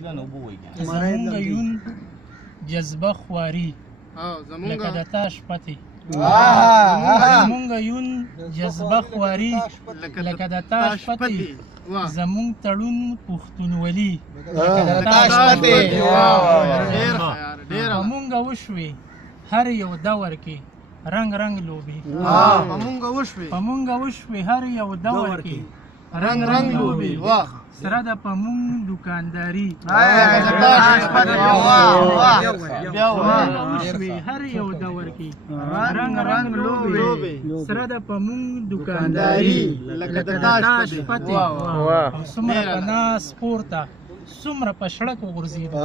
زمونږ یون جذبه خواري لکه د تاش پتې زمونږ یون جذبه خواري لکه د تاش پتې زمونږ تړون پښتونولي لکه د تاش پتې په مونږ وشوې هر یو دور کې رنگ رنگ لوبي په مونږ وشوې هر یو دور کې رنگ رنگ لوبي سره د په مونږ دکانداري وشوې هر یو دور کې رنگ رنگ لوبي سره د په مونږ دکانداري لکه د تاش پتې او څومره په ناز پورته څومره په شړک وغورځېدو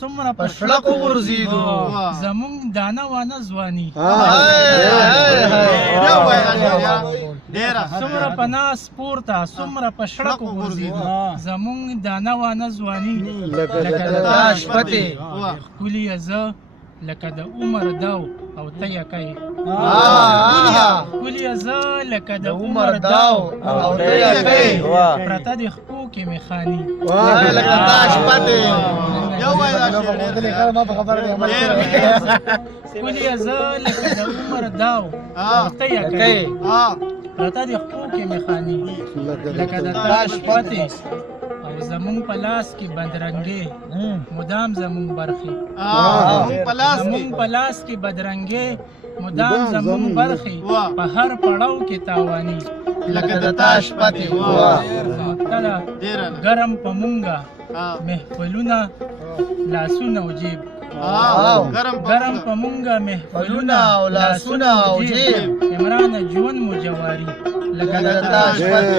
څومره په شړک وغورځېدو زمونږ دانه وانه ځواني څومره په ناز پورته څومره په شړک وغورځېدو زمونږ دانه وانه ځواني لکه د تاش پتې ښکلي یې زه لکه د عمر داو او ته یې کوې ښکلي یې زه لکه د عمر داو او ته یې کوې پرته د خپو کې مې خاني لکه د تاش پتې ښکلي یې زه لکه د عمر داو او ته یې کوې پرته د خپو کې مې خاني لکه د تاش پتې زمونږ په لاس کې بدرنګې مدام زمونږ برخې زمونږ په لاس کې بدرنګې مدام زمونږ برخې په هر پړاو کې تاواني لکه د تاش پتې کله ګرم په مونږه محفلونه لاسونه او جیب ګرم په مونږه محفلونه او لاسونه او جیب عمران ژوند مو جواري لکه د تاش پتې